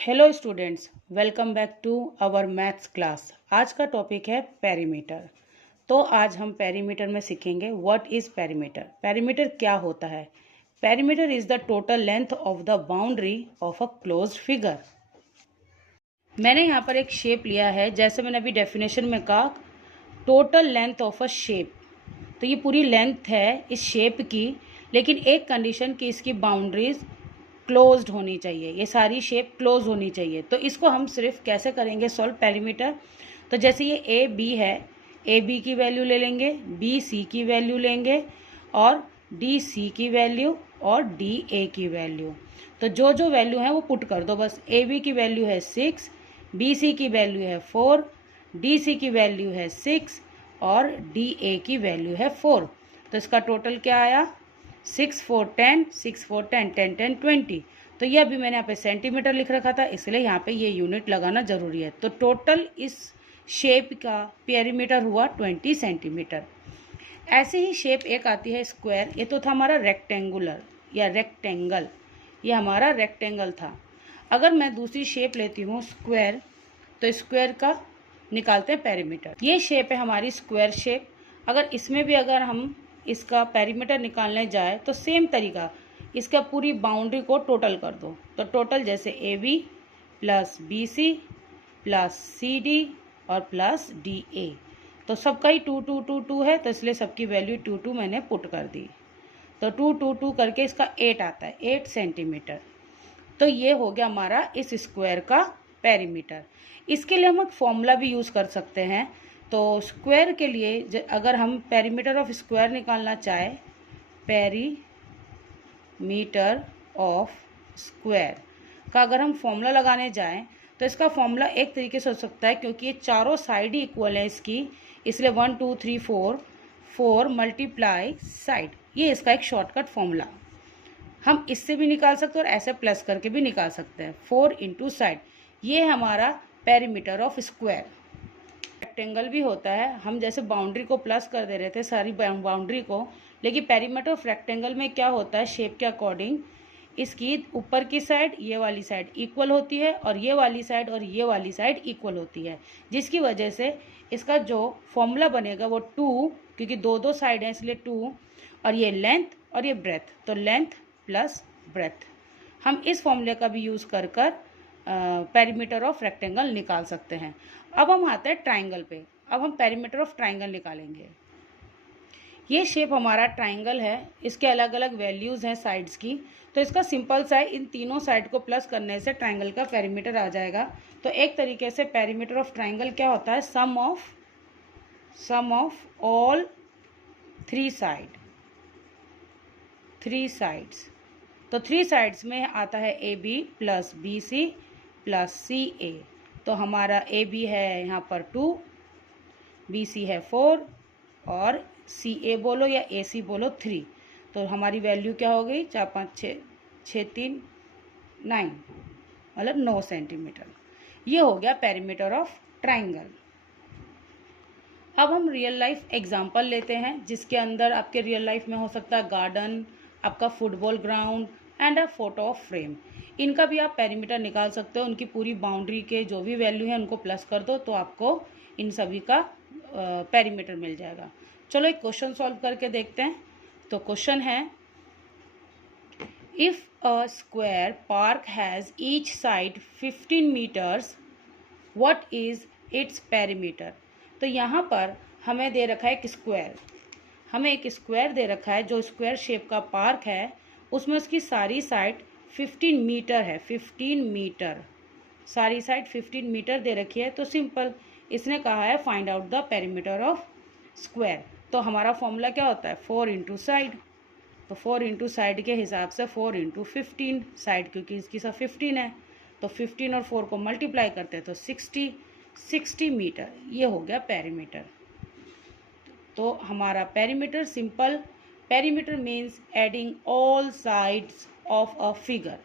Hello students, welcome back to our maths class. आज का topic है पेरीमीटर। तो आज हम पेरीमीटर में सीखेंगे व्हाट इज पेरीमीटर। पेरीमीटर क्या होता है? Perimeter is the total length of the boundary of a closed figure. मैंने यहाँ पर एक शेप लिया है, जैसे मैंने अभी डेफिनेशन में कहा, total length of a shape. तो ये पूरी लेंथ है इस शेप की, लेकिन एक कंडीशन कि इसकी बाउंड्रीज क्लोज्ड होनी चाहिए, ये सारी शेप क्लोज होनी चाहिए। तो इसको हम सिर्फ कैसे करेंगे सॉल्व पेरीमीटर? तो जैसे ये ए बी है, ए बी की वैल्यू ले लेंगे, बी सी की वैल्यू लेंगे और डी सी की वैल्यू और डी ए की वैल्यू। तो जो जो वैल्यू है वो पुट कर दो बस। ए बी की वैल्यू है 6, बी सी की वैल्यू है 4, डी सी की वैल्यू है 6 और डी ए की वैल्यू है 4। तो इसका टोटल क्या आया? 6 4 10, 6 4 10, 10 10 20। तो ये अभी मैंने यहाँ पे सेंटीमीटर लिख रखा था, इसलिए यहाँ पे ये यूनिट लगाना जरूरी है। तो टोटल इस शेप का पेरीमीटर हुआ 20 सेंटीमीटर। ऐसे ही शेप एक आती है स्क्वायर। ये तो था हमारा रेक्टेंगुलर या रेक्टेंगल, ये हमारा रेक्टेंगल था। अगर मैं दूसरी शेप लेती हूँ स्क्वायर, तो स्क्वायर का निकालते हैं पेरीमीटर। ये शेप है हमारी स्क्वायर शेप। अगर इसमें भी अगर हम इसका पेरीमीटर निकालने जाए तो सेम तरीका, इसका पूरी बाउंड्री को टोटल कर दो। तो टोटल जैसे A B plus B C plus C D और प्लस डी ए, तो सबका ही 2 2 2 2 है, तो इसलिए सबकी वैल्यू 2 2 मैंने पुट कर दी। तो 2 2 2 करके इसका 8 आता है, 8 सेंटीमीटर। तो ये हो गया हमारा इस स्क्वायर का पेरीमीटर। इसके लिए हम एक फॉर्मूला भी यूज़ कर सकते हैं। तो स्क्वायर के लिए अगर हम पेरीमीटर ऑफ स्क्वायर निकालना चाहें, पेरीमीटर ऑफ स्क्वायर का अगर हम फॉर्मूला लगाने जाएं, तो इसका फॉर्मूला एक तरीके से हो सकता है, क्योंकि ये चारों साइड ही इक्वल है इसकी, इसलिए 1 2 3 4 4 मल्टीप्लाई साइड, ये इसका एक शॉर्टकट फॉर्मूला। हम इससे भी निकाल सकते हैं और ऐसे प्लस करके भी निकाल सकते हैं, 4 इंटू साइड। ये हमारा पेरीमीटर ऑफ स्क्वायर। रेक्टेंगल भी होता है, हम जैसे बाउंड्री को प्लस कर दे रहे थे सारी बाउंड्री को, लेकिन पेरीमीटर ऑफ रेक्टेंगल में क्या होता है, शेप के अकॉर्डिंग इसकी ऊपर की साइड, ये वाली साइड इक्वल होती है और ये वाली साइड और ये वाली साइड इक्वल होती है, जिसकी वजह से इसका जो फॉर्मूला बनेगा वो 2, क्योंकि दो दो साइड है इसलिए 2, और ये लेंथ और ये ब्रेथ, तो लेंथ प्लस ब्रेथ। हम इस फॉर्मूले का भी यूज़ कर पेरीमीटर ऑफ रेक्टेंगल निकाल सकते हैं। अब हम आते हैं ट्राइंगल पे। अब हम पेरीमीटर ऑफ ट्राइंगल निकालेंगे। ये शेप हमारा ट्राइंगल है, इसके अलग अलग वैल्यूज़ हैं साइड्स की। तो इसका सिंपल सा है, इन तीनों साइड को प्लस करने से ट्राइंगल का पेरीमीटर आ जाएगा। तो एक तरीके से पेरीमीटर ऑफ ट्राइंगल क्या होता है, sum of all three sides. तो 3 साइड्स में आता है A B plus B C plus C A. तो हमारा ए बी है यहाँ पर 2, बी सी है 4 और सी ए बोलो या ए सी बोलो 3। तो हमारी वैल्यू क्या हो गई, 4 5 6 6 3 9, मतलब 9 सेंटीमीटर। ये हो गया पेरीमीटर ऑफ ट्राइंगल। अब हम रियल लाइफ एग्जाम्पल लेते हैं, जिसके अंदर आपके रियल लाइफ में हो सकता है गार्डन, आपका football ground and a photo of frame. इनका भी आप पेरीमीटर निकाल सकते हो। उनकी पूरी बाउंड्री के जो भी वैल्यू है उनको प्लस कर दो, तो आपको इन सभी का पेरीमीटर मिल जाएगा। चलो एक क्वेश्चन सॉल्व करके देखते हैं। तो क्वेश्चन है, if a square park has each side 15 metres, what is its perimeter. तो यहाँ पर हमें दे रखा है एक स्क्वायर, हमें एक स्क्वायर दे रखा है जो स्क्वायर शेप का पार्क है, उसमें उसकी सारी साइड 15 मीटर है। 15 मीटर, सारी साइड 15 मीटर दे रखी है। तो सिंपल इसने कहा है find out the perimeter of square. तो हमारा फॉर्मूला क्या होता है, 4 इंटू साइड। तो 4 इंटू साइड के हिसाब से 4 इंटू 15 साइड, क्योंकि इसकी सब 15 है, तो 15 और 4 को मल्टीप्लाई करते हैं तो 60 मीटर। ये हो गया पेरीमीटर। तो हमारा perimeter simple, perimeter means adding all sides of a figure.